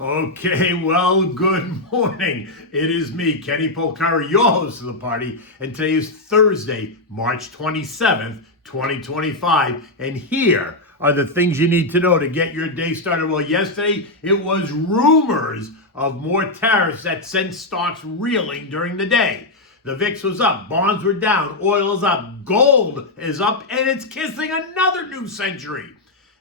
Okay, well, good morning. It is me, Kenny Polcari, your host of the party, and today is Thursday, March 27th, 2025, and here are the things you need to know to get your day started. Well, yesterday it was rumors of more tariffs that sent stocks reeling during the day. The VIX was up, bonds were down, oil is up, gold is up, and it's kissing another new century.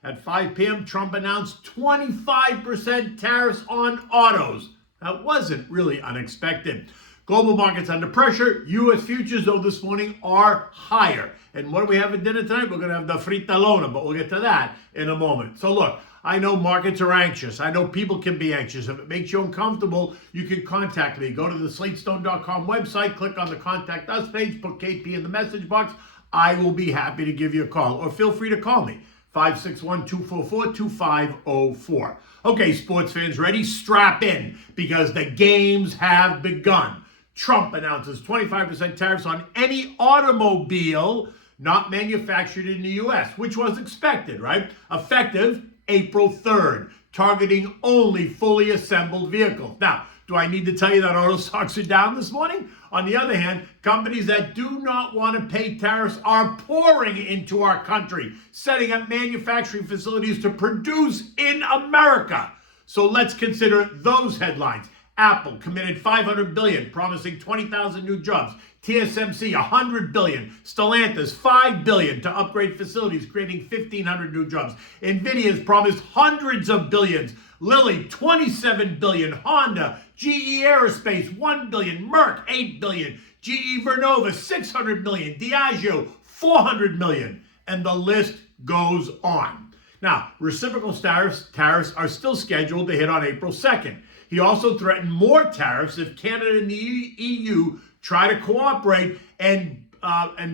At 5 p.m., Trump announced 25% tariffs on autos. That wasn't really unexpected. Global markets under pressure. U.S. futures, though, this morning are higher. And what do we have at dinner tonight? We're going to have the fritalona, but we'll get to that in a moment. So look, I know markets are anxious. I know people can be anxious. If it makes you uncomfortable, you can contact me. Go to the slatestone.com website, click on the Contact Us page, put KP in the message box. I will be happy to give you a call, or feel free to call me. 561-244-2504. Okay, sports fans, ready? Strap in, because the games have begun. Trump announces 25% tariffs on any automobile not manufactured in the U.S., which was expected, right? Effective April 3rd, targeting only fully assembled vehicles. Now, do I need to tell you that auto stocks are down this morning? On the other hand, companies that do not want to pay tariffs are pouring into our country, setting up manufacturing facilities to produce in America. So let's consider those headlines. Apple committed $500 billion, promising 20,000 new jobs. TSMC, $100 billion. Stellantis, $5 billion to upgrade facilities, creating 1,500 new jobs. NVIDIA's promised hundreds of billions. Lilly, $27 billion. Honda, GE Aerospace, $1 billion. Merck, $8 billion. GE Vernova, $600 million. Diageo, $400 million. And the list goes on. Now, reciprocal tariffs are still scheduled to hit on April 2nd. He also threatened more tariffs if Canada and the EU try to cooperate and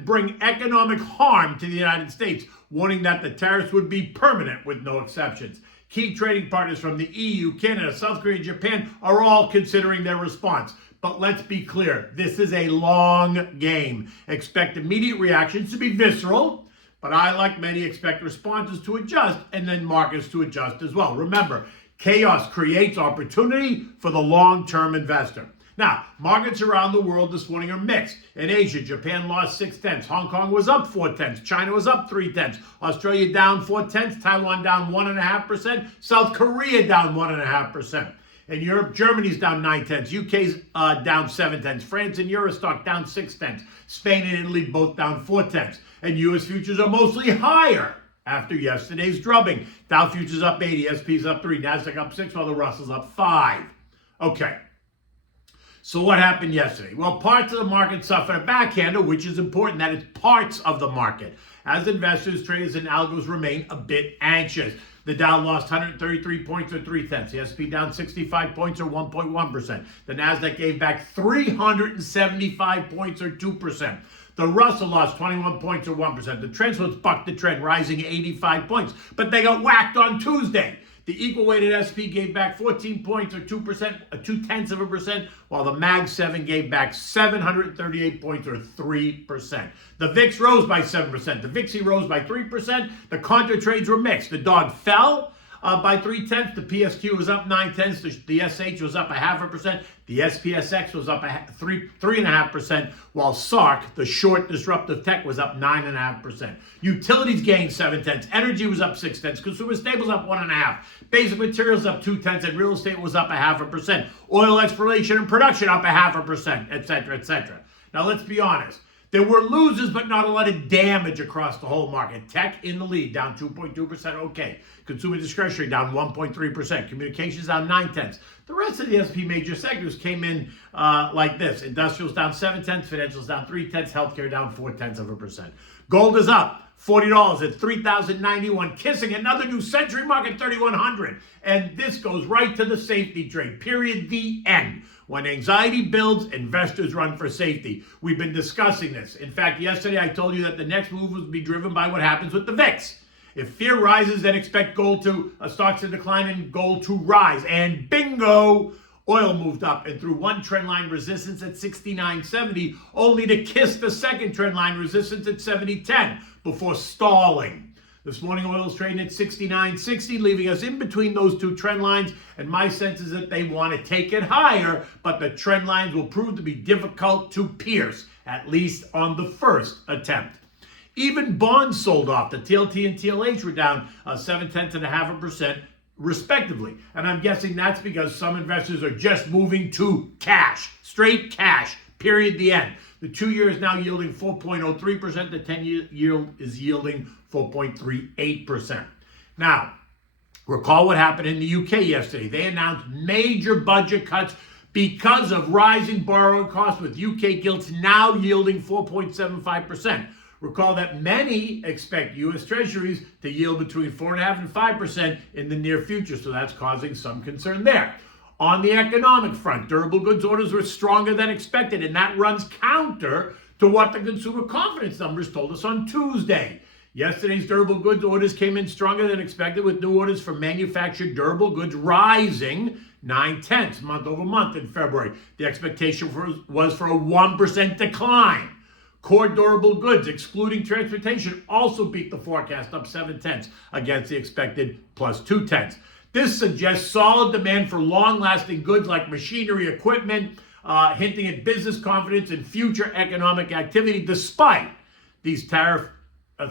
bring economic harm to the United States, warning that the tariffs would be permanent with no exceptions. Key trading partners from the EU, Canada, South Korea, and Japan are all considering their response. But let's be clear, this is a long game. Expect immediate reactions to be visceral, but I, like many, expect responses to adjust and then markets to adjust as well. Remember, chaos creates opportunity for the long-term investor. Now, markets around the world this morning are mixed. In Asia, Japan lost 0.6. Hong Kong was up 0.4. China was up 0.3. Australia down 0.4. Taiwan down 1.5%. South Korea down 1.5%. In Europe, Germany's down 0.9. UK's down 0.7. France and Eurostock down 0.6. Spain and Italy both down 0.4. And U.S. futures are mostly higher after yesterday's drubbing. Dow futures up 80, SP's up 3, Nasdaq up 6, while the Russell's up 5. Okay. So what happened yesterday? Well, parts of the market suffered a backhander, which is important. That is parts of the market. As investors, traders, and algos remain a bit anxious. The Dow lost 133 points or 0.3. The S&P down 65 points or 1.1%. The Nasdaq gave back 375 points or 2%. The Russell lost 21 points or 1%. The Trends bucked the trend, rising 85 points. But they got whacked on Tuesday. The equal-weighted SP gave back 14 points or 2%, 0.2%, while the Mag 7 gave back 738 points or 3%. The VIX rose by 7%. The VIXI rose by 3%. The contra trades were mixed. The dog fell by 0.3. The PSQ was up 0.9. The SH was up 0.5%. The SPSX was up 3.5%, while SARK, the short disruptive tech, was up 9.5%. Utilities gained 0.7. Energy was up 0.6. Consumer staples up 1.5. Basic materials up 0.2, and real estate was up 0.5%. Oil exploration and production up 0.5%, etc., etc. Now let's be honest. There were losers, but not a lot of damage across the whole market. Tech in the lead, down 2.2%, okay. Consumer discretionary down 1.3%. Communications down 0.9. The rest of the S&P major sectors came in like this. Industrials down 0.7, financials down 0.3, healthcare down 0.4%. Gold is up $40 at $3,091, kissing another new century market, 3,100. And this goes right to the safety trade, period, the end. When anxiety builds, investors run for safety. We've been discussing this. In fact, yesterday I told you that the next move would be driven by what happens with the VIX. If fear rises, then expect stocks to decline and gold to rise. And bingo, oil moved up and through one trend line resistance at 69.70, only to kiss the second trend line resistance at 70.10 before stalling. This morning, oil is trading at 69.60, leaving us in between those two trend lines. And my sense is that they want to take it higher, but the trend lines will prove to be difficult to pierce, at least on the first attempt. Even bonds sold off. The TLT and TLH were down 0.7% respectively. And I'm guessing that's because some investors are just moving to cash, straight cash, period, the end. The 2-year is now yielding 4.03%. The 10-year yield is yielding 4.38%. Now, recall what happened in the UK yesterday. They announced major budget cuts because of rising borrowing costs, with UK gilts now yielding 4.75%. Recall that many expect U.S. Treasuries to yield between 4.5% and 5% in the near future, so that's causing some concern there. On the economic front, durable goods orders were stronger than expected, and that runs counter to what the consumer confidence numbers told us on Tuesday. Yesterday's durable goods orders came in stronger than expected, with new orders for manufactured durable goods rising 0.9 month over month in February. The expectation was for a 1% decline. Core durable goods, excluding transportation, also beat the forecast, up 0.7 against the expected plus 0.2. This suggests solid demand for long-lasting goods like machinery, equipment, hinting at business confidence and future economic activity despite these tariff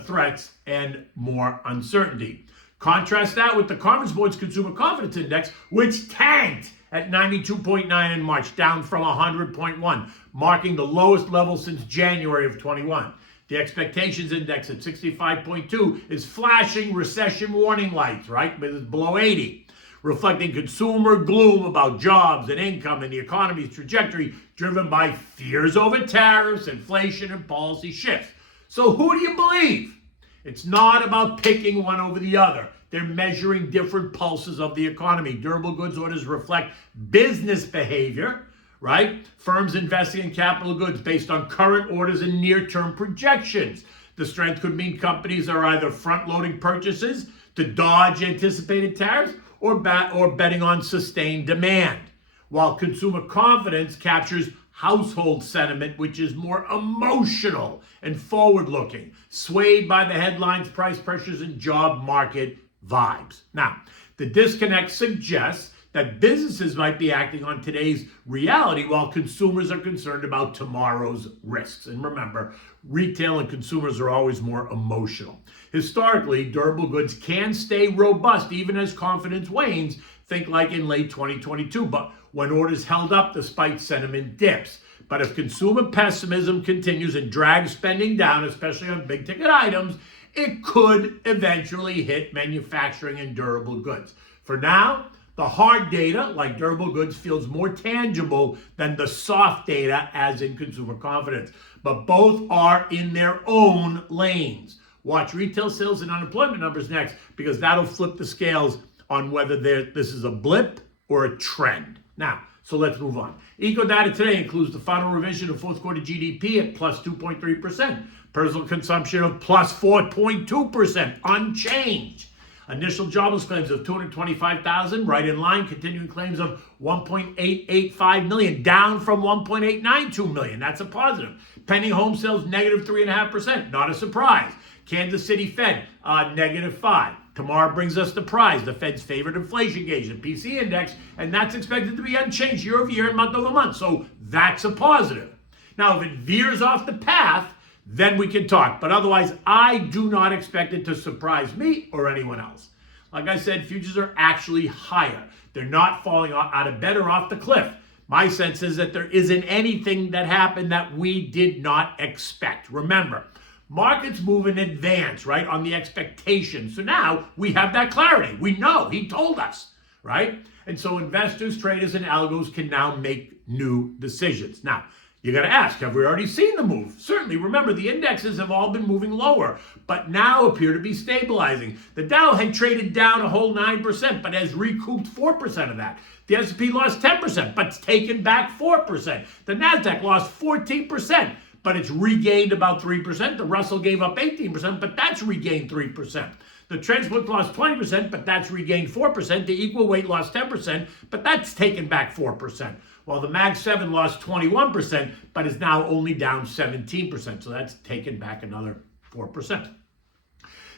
threats and more uncertainty. Contrast that with the Conference Board's Consumer Confidence Index, which tanked at 92.9 in March, down from 100.1, marking the lowest level since January of 21. The expectations index at 65.2 is flashing recession warning lights, right? But it's below 80, reflecting consumer gloom about jobs and income and the economy's trajectory, driven by fears over tariffs, inflation, and policy shifts. So who do you believe? It's not about picking one over the other. They're measuring different pulses of the economy. Durable goods orders reflect business behavior, right? Firms investing in capital goods based on current orders and near-term projections. The strength could mean companies are either front-loading purchases to dodge anticipated tariffs or betting on sustained demand, while consumer confidence captures household sentiment, which is more emotional and forward-looking, swayed by the headlines, price pressures, and job market vibes. Now, the disconnect suggests that businesses might be acting on today's reality while consumers are concerned about tomorrow's risks. And remember, retail and consumers are always more emotional. Historically, durable goods can stay robust even as confidence wanes. Think like in late 2022, but when orders held up despite sentiment dips. But if consumer pessimism continues and drags spending down, especially on big ticket items, it could eventually hit manufacturing and durable goods. For now, the hard data, like durable goods, feels more tangible than the soft data, as in consumer confidence. But both are in their own lanes. Watch retail sales and unemployment numbers next, because that'll flip the scales on whether this is a blip or a trend. Now, so let's move on. Eco data today includes the final revision of fourth quarter GDP at plus 2.3%. Personal consumption of plus 4.2%, unchanged. Initial jobless claims of 225,000, right in line. Continuing claims of 1.885 million, down from 1.892 million. That's a positive. Pending home sales, negative 3.5%. Not a surprise. Kansas City Fed, negative 5. Tomorrow brings us the prize, the Fed's favorite inflation gauge, the PC index, and that's expected to be unchanged year over year and month over month. So that's a positive. Now, if it veers off the path, then we can talk. But otherwise, I do not expect it to surprise me or anyone else. Like I said, futures are actually higher. They're not falling out of bed or off the cliff. My sense is that there isn't anything that happened that we did not expect. Remember, markets move in advance, right, on the expectation. So now we have that clarity. We know, he told us, right? And so investors, traders, and algos can now make new decisions. Now, you got to ask, have we already seen the move? Certainly. Remember, the indexes have all been moving lower, but now appear to be stabilizing. The Dow had traded down a whole 9%, but has recouped 4% of that. The S&P lost 10%, but it's taken back 4%. The NASDAQ lost 14%, but it's regained about 3%. The Russell gave up 18%, but that's regained 3%. The Transport lost 20%, but that's regained 4%. The Equal Weight lost 10%, but that's taken back 4%. While the Mag 7 lost 21%, but is now only down 17%. So that's taken back another 4%.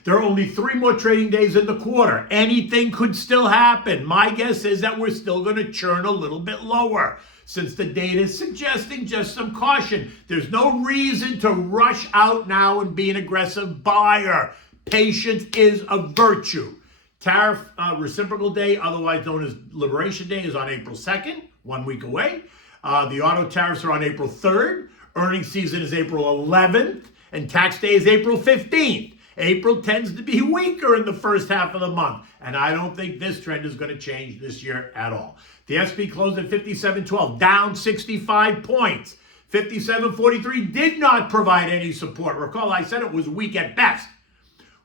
There are only 3 more trading days in the quarter. Anything could still happen. My guess is that we're still going to churn a little bit lower, since the data is suggesting just some caution. There's no reason to rush out now and be an aggressive buyer. Patience is a virtue. Tariff Reciprocal Day, otherwise known as Liberation Day, is on April 2nd, 1 week away. The auto tariffs are on April 3rd. Earnings season is April 11th. And tax day is April 15th. April tends to be weaker in the first half of the month. And I don't think this trend is going to change this year at all. The SP closed at 57.12, down 65 points. 57.43 did not provide any support. Recall, I said it was weak at best.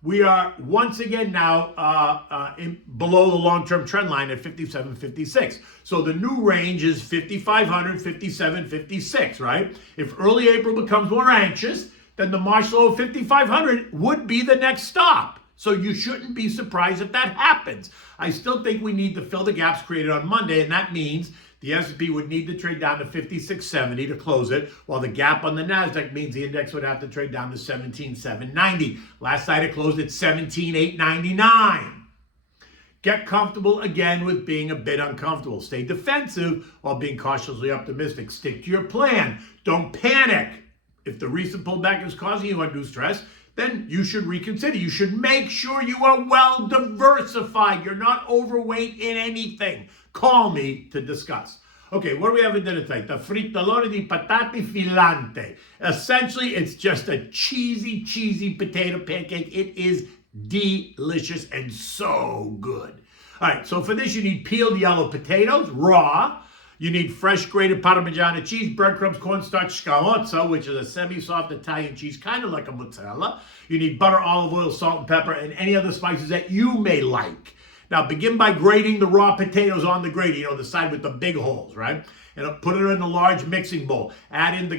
We are once again now below the long-term trend line at 57.56. So the new range is 5,500, 57.56, right? If early April becomes more anxious, then the March low of 5,500 would be the next stop. So you shouldn't be surprised if that happens. I still think we need to fill the gaps created on Monday, and that means the S&P would need to trade down to 56.70 to close it, while the gap on the NASDAQ means the index would have to trade down to 17.790. Last night it closed at 17.899. Get comfortable again with being a bit uncomfortable. Stay defensive while being cautiously optimistic. Stick to your plan. Don't panic. If the recent pullback is causing you undue stress, then you should reconsider. You should make sure you are well diversified. You're not overweight in anything. Call me to discuss. Okay, what do we have in dinner tonight? The frittolone di patate filante. Essentially, it's just a cheesy potato pancake. It is delicious and so good. All right, so for this, you need peeled yellow potatoes, raw. You need fresh grated Parmigiano cheese, breadcrumbs, cornstarch, scamozza, which is a semi-soft Italian cheese, kind of like a mozzarella. You need butter, olive oil, salt, and pepper, and any other spices that you may like. Now, begin by grating the raw potatoes on the grater, the side with the big holes, right? And put it in a large mixing bowl. Add in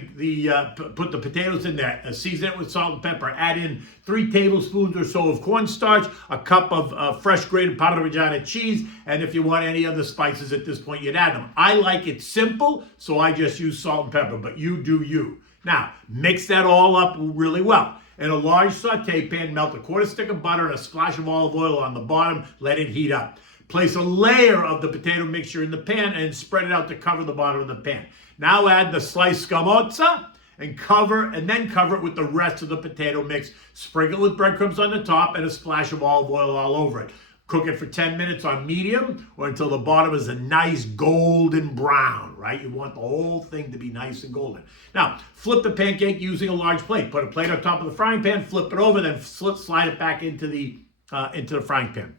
put the potatoes in there. Season it with salt and pepper. Add in 3 tablespoons or so of cornstarch, a cup of fresh grated Parmigiano cheese, and if you want any other spices at this point, you'd add them. I like it simple, so I just use salt and pepper, but you do you. Now, mix that all up really well. In a large saute pan, melt a 1/4 stick of butter and a splash of olive oil on the bottom. Let it heat up. Place a layer of the potato mixture in the pan and spread it out to cover the bottom of the pan. Now add the sliced scamozza and then cover it with the rest of the potato mix. Sprinkle with breadcrumbs on the top and a splash of olive oil all over it. Cook it for 10 minutes on medium or until the bottom is a nice golden brown, right? You want the whole thing to be nice and golden. Now, flip the pancake using a large plate. Put a plate on top of the frying pan, flip it over, then slide it back into the frying pan.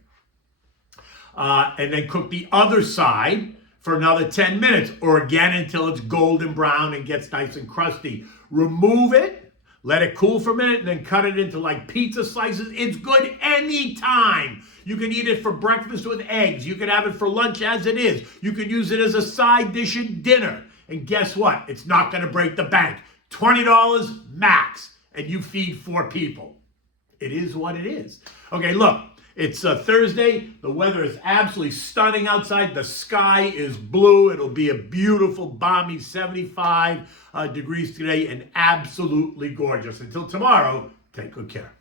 And then cook the other side for another 10 minutes or again until it's golden brown and gets nice and crusty. Remove it. Let it cool for a minute and then cut it into like pizza slices. It's good anytime. You can eat it for breakfast with eggs. You can have it for lunch as it is. You can use it as a side dish at dinner. And guess what? It's not going to break the bank. $20 max. And you feed 4 people. It is what it is. Okay, look. It's Thursday. The weather is absolutely stunning outside. The sky is blue. It'll be a beautiful, balmy 75 degrees today and absolutely gorgeous. Until tomorrow, take good care.